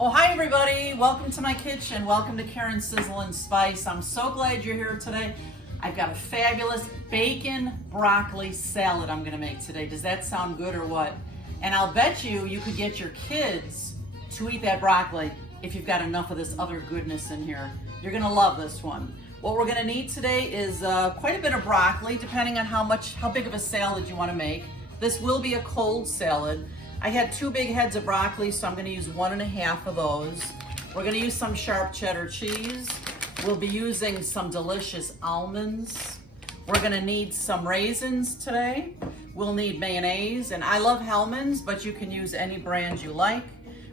Oh, hi everybody. Welcome to my kitchen. Welcome to Karen's Sizzle and Spice. I'm so glad you're here today. I've got a fabulous bacon broccoli salad I'm gonna make today. Does that sound good or what? And I'll bet you could get your kids to eat that broccoli if you've got enough of this other goodness in here. You're gonna love this one. What we're gonna need today is quite a bit of broccoli, depending on how big of a salad you wanna make. This will be a cold salad. I had 2 big heads of broccoli, so I'm gonna use 1.5 of those. We're gonna use some sharp cheddar cheese. We'll be using some delicious almonds. We're gonna need some raisins today. We'll need mayonnaise, and I love Hellmann's, but you can use any brand you like.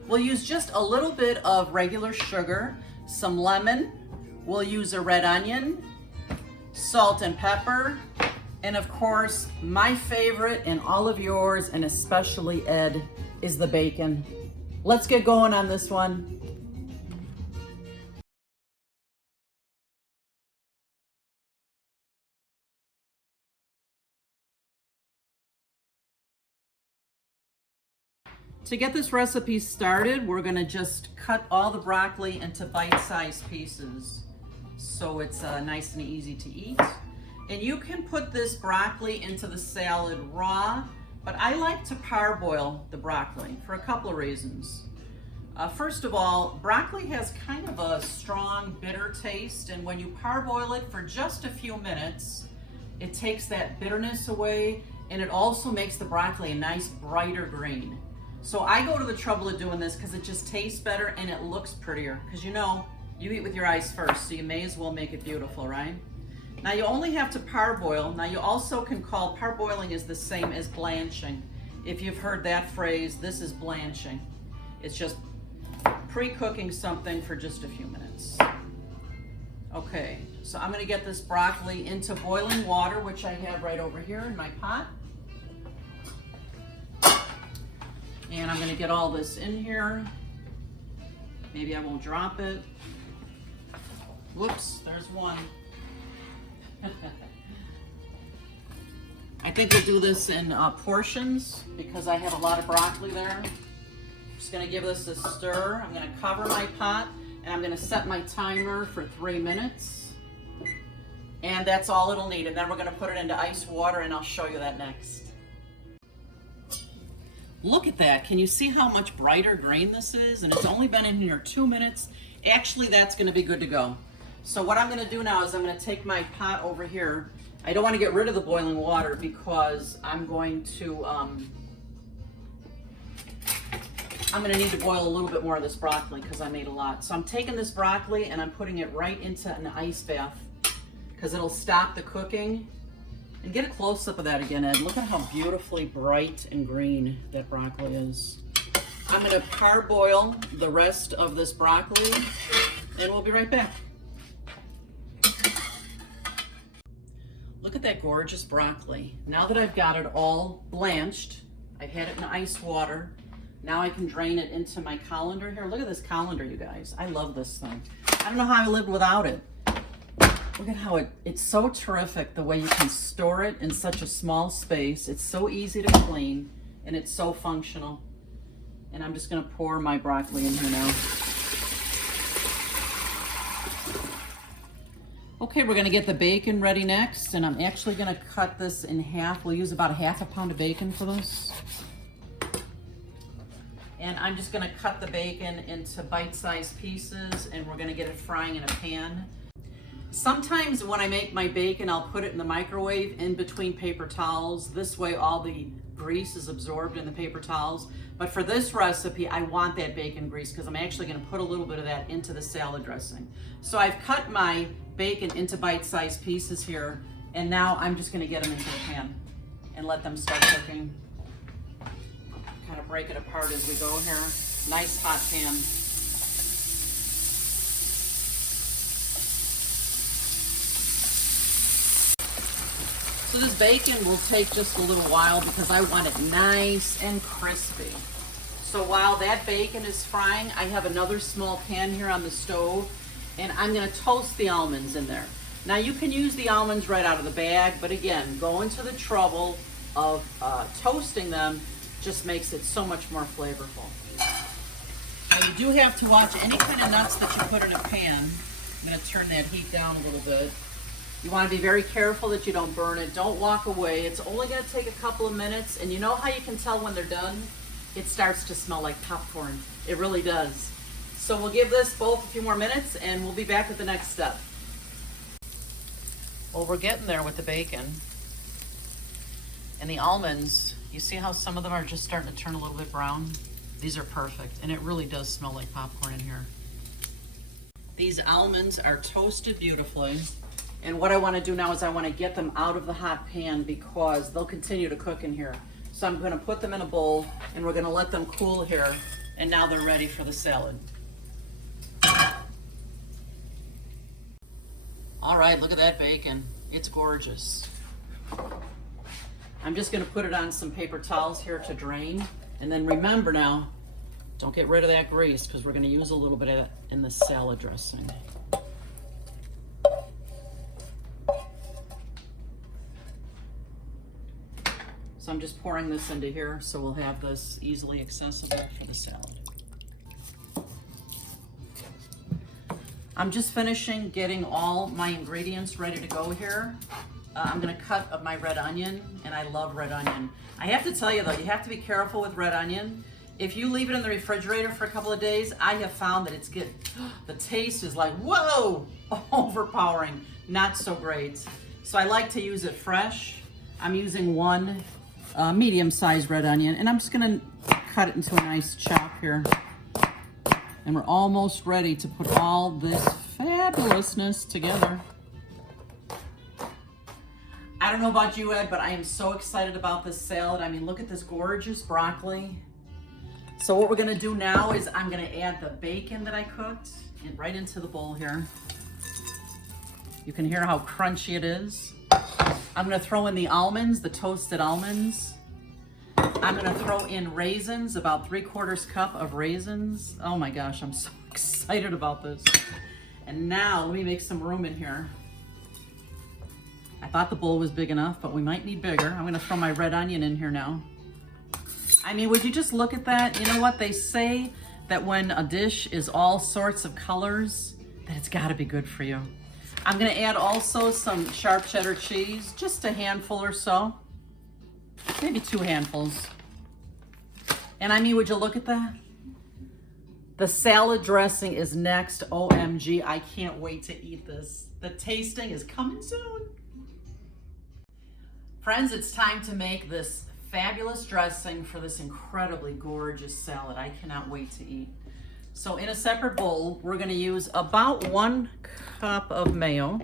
We'll use just a little bit of regular sugar, some lemon. We'll use a red onion, salt and pepper, and of course, my favorite and all of yours, and especially Ed, is the bacon. Let's get going on this one. To get this recipe started, we're gonna just cut all the broccoli into bite-sized pieces so it's nice and easy to eat. And you can put this broccoli into the salad raw, but I like to parboil the broccoli for a couple of reasons. First of all, broccoli has kind of a strong, bitter taste, and when you parboil it for just a few minutes, it takes that bitterness away, and it also makes the broccoli a nice, brighter green. So I go to the trouble of doing this because it just tastes better and it looks prettier, because you know, you eat with your eyes first, so you may as well make it beautiful, right? Now you only have to parboil. Now you also can call, parboiling is the same as blanching. If you've heard that phrase, this is blanching. It's just pre-cooking something for just a few minutes. Okay, so I'm gonna get this broccoli into boiling water, which I have right over here in my pot. And I'm gonna get all this in here. Maybe I won't drop it. Whoops, there's one. I think we'll do this in portions because I have a lot of broccoli there. Just gonna give this a stir. I'm gonna cover my pot and I'm gonna set my timer for 3 minutes. And that's all it'll need. And then we're gonna put it into ice water and I'll show you that next. Look at that. Can you see how much brighter green this is? And it's only been in here 2 minutes. Actually, that's gonna be good to go. So what I'm gonna do now is I'm gonna take my pot over here. I don't wanna get rid of the boiling water because I'm going to, I'm gonna need to boil a little bit more of this broccoli because I made a lot. So I'm taking this broccoli and I'm putting it right into an ice bath because it'll stop the cooking. And get a close-up of that again, Ed. Look at how beautifully bright and green that broccoli is. I'm gonna parboil the rest of this broccoli and we'll be right back. Look at that gorgeous broccoli. Now that I've got it all blanched, I've had it in ice water. Now I can drain it into my colander here. Look at this colander, you guys. I love this thing. I don't know how I lived without it. Look at how it's so terrific the way you can store it in such a small space. It's so easy to clean and it's so functional. And I'm just gonna pour my broccoli in here now. Okay, we're gonna get the bacon ready next, and I'm actually gonna cut this in half. We'll use about 1/2 pound of bacon for this. And I'm just gonna cut the bacon into bite-sized pieces, and we're gonna get it frying in a pan. Sometimes when I make my bacon, I'll put it in the microwave in between paper towels. This way all the grease is absorbed in the paper towels. But for this recipe, I want that bacon grease because I'm actually gonna put a little bit of that into the salad dressing. So I've cut my bacon into bite-sized pieces here, and now I'm just gonna get them into the pan and let them start cooking. Kind of break it apart as we go here. Nice hot pan. So this bacon will take just a little while because I want it nice and crispy. So while that bacon is frying, I have another small pan here on the stove, and I'm gonna toast the almonds in there. Now you can use the almonds right out of the bag, but again, going to the trouble of toasting them just makes it so much more flavorful. Now you do have to watch any kind of nuts that you put in a pan. I'm going to turn that heat down a little bit. You want to be very careful that you don't burn it. Don't walk away. It's only going to take a couple of minutes. And you know how you can tell when they're done? It starts to smell like popcorn. It really does. So we'll give this both a few more minutes and we'll be back with the next step. Well, we're getting there with the bacon. And the almonds, you see how some of them are just starting to turn a little bit brown? These are perfect. And it really does smell like popcorn in here. These almonds are toasted beautifully. And what I want to do now is I want to get them out of the hot pan because they'll continue to cook in here. So I'm going to put them in a bowl and we're going to let them cool here. And now they're ready for the salad. All right, look at that bacon. It's gorgeous. I'm just going to put it on some paper towels here to drain. And then remember now, don't get rid of that grease because we're going to use a little bit of it in the salad dressing. So I'm just pouring this into here so we'll have this easily accessible for the salad. I'm just finishing getting all my ingredients ready to go here. I'm gonna cut up my red onion, and I love red onion. I have to tell you though, you have to be careful with red onion. If you leave it in the refrigerator for a couple of days, I have found that it's good. The taste is like, whoa, overpowering, not so great. So I like to use it fresh. I'm using one medium-sized red onion, and I'm just gonna cut it into a nice chop here. And we're almost ready to put all this fabulousness together. I don't know about you, Ed, but I am so excited about this salad. I mean, look at this gorgeous broccoli. So what we're gonna do now is I'm gonna add the bacon that I cooked right into the bowl here. You can hear how crunchy it is. I'm gonna throw in the almonds, the toasted almonds. I'm gonna throw in raisins, about 3/4 cup of raisins. Oh my gosh, I'm so excited about this. And now let me make some room in here. I thought the bowl was big enough, but we might need bigger. I'm gonna throw my red onion in here now. I mean, would you just look at that? You know what? They say that when a dish is all sorts of colors, that it's gotta be good for you. I'm gonna add also some sharp cheddar cheese, just a handful or so. Maybe 2 handfuls. And I mean, would you look at that? The salad dressing is next. OMG, I can't wait to eat this. The tasting is coming soon. Friends, it's time to make this fabulous dressing for this incredibly gorgeous salad. I cannot wait to eat. So in a separate bowl, we're gonna use about 1 cup of mayo.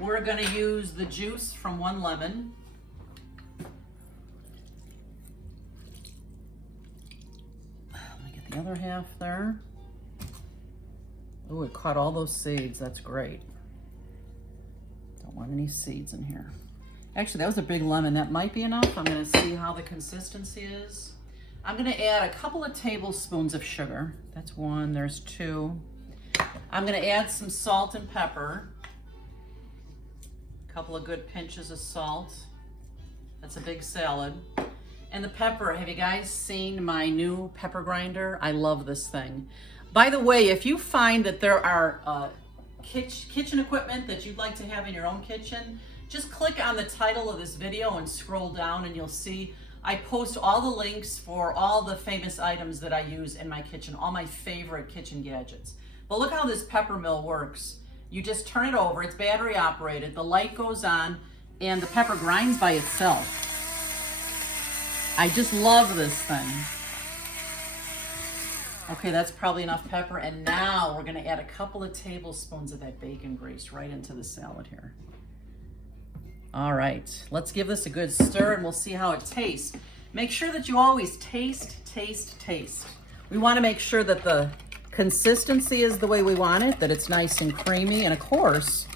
We're gonna use the juice from 1 lemon. Let me get the other half there. Oh, it caught all those seeds, that's great. Don't want any seeds in here. Actually, that was a big lemon. That might be enough. I'm gonna see how the consistency is. I'm gonna add a couple of tablespoons of sugar. That's 1, there's 2. I'm gonna add some salt and pepper. A couple of good pinches of salt. That's a big salad. And the pepper, have you guys seen my new pepper grinder? I love this thing. By the way, if you find that there are kitchen equipment that you'd like to have in your own kitchen, just click on the title of this video and scroll down and you'll see I post all the links for all the famous items that I use in my kitchen, all my favorite kitchen gadgets. But look how this pepper mill works. You just turn it over, it's battery operated, the light goes on, and the pepper grinds by itself. I just love this thing. Okay, that's probably enough pepper, and now we're gonna add a couple of tablespoons of that bacon grease right into the salad here. All right, let's give this a good stir and we'll see how it tastes. Make sure that you always taste. We wanna make sure that the consistency is the way we want it, that it's nice and creamy, and of course,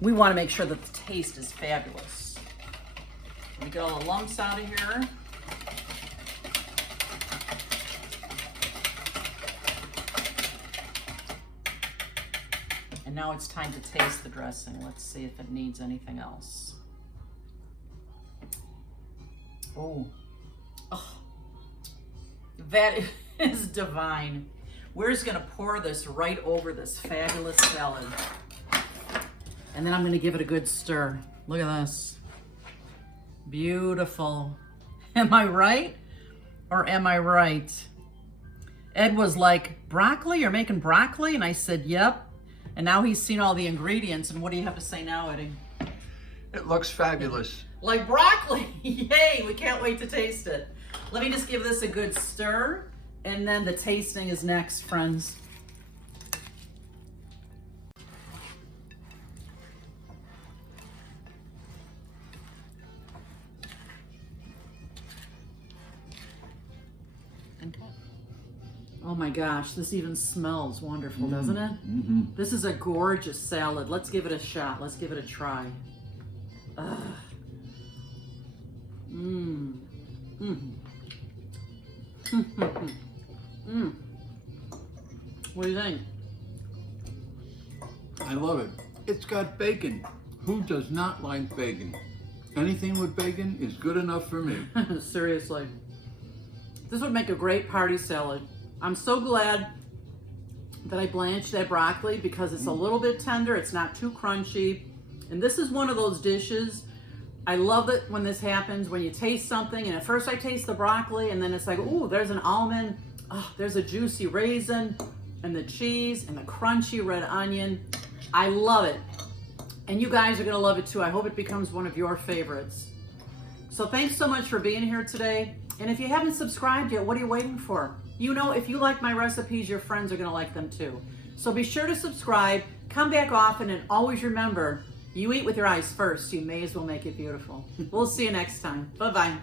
we wanna make sure that the taste is fabulous. Let me get all the lumps out of here. And now it's time to taste the dressing. Let's see if it needs anything else. Oh, that is divine. We're just gonna pour this right over this fabulous salad. And then I'm gonna give it a good stir. Look at this. Beautiful. Am I right? Or am I right? Ed was like, broccoli? You're making broccoli? And I said, yep. And now he's seen all the ingredients. And what do you have to say now, Eddie? It looks fabulous. Like broccoli. Yay, we can't wait to taste it. Let me just give this a good stir. And then the tasting is next, friends. Oh my gosh, this even smells wonderful, doesn't it? Mm-hmm. This is a gorgeous salad. Let's give it a shot. Let's give it a try. Mmm. Mmm. Mmm. What do you think? I love it. It's got bacon. Who does not like bacon? Anything with bacon is good enough for me. Seriously. This would make a great party salad. I'm so glad that I blanched that broccoli because it's a little bit tender. It's not too crunchy. And this is one of those dishes. I love it when this happens, when you taste something and at first I taste the broccoli and then it's like, ooh, there's an almond. Oh, there's a juicy raisin and the cheese and the crunchy red onion. I love it. And you guys are gonna love it too. I hope it becomes one of your favorites. So thanks so much for being here today. And if you haven't subscribed yet, what are you waiting for? You know, if you like my recipes, your friends are gonna like them too. So be sure to subscribe, come back often, and always remember, you eat with your eyes first. You may as well make it beautiful. We'll see you next time. Bye-bye.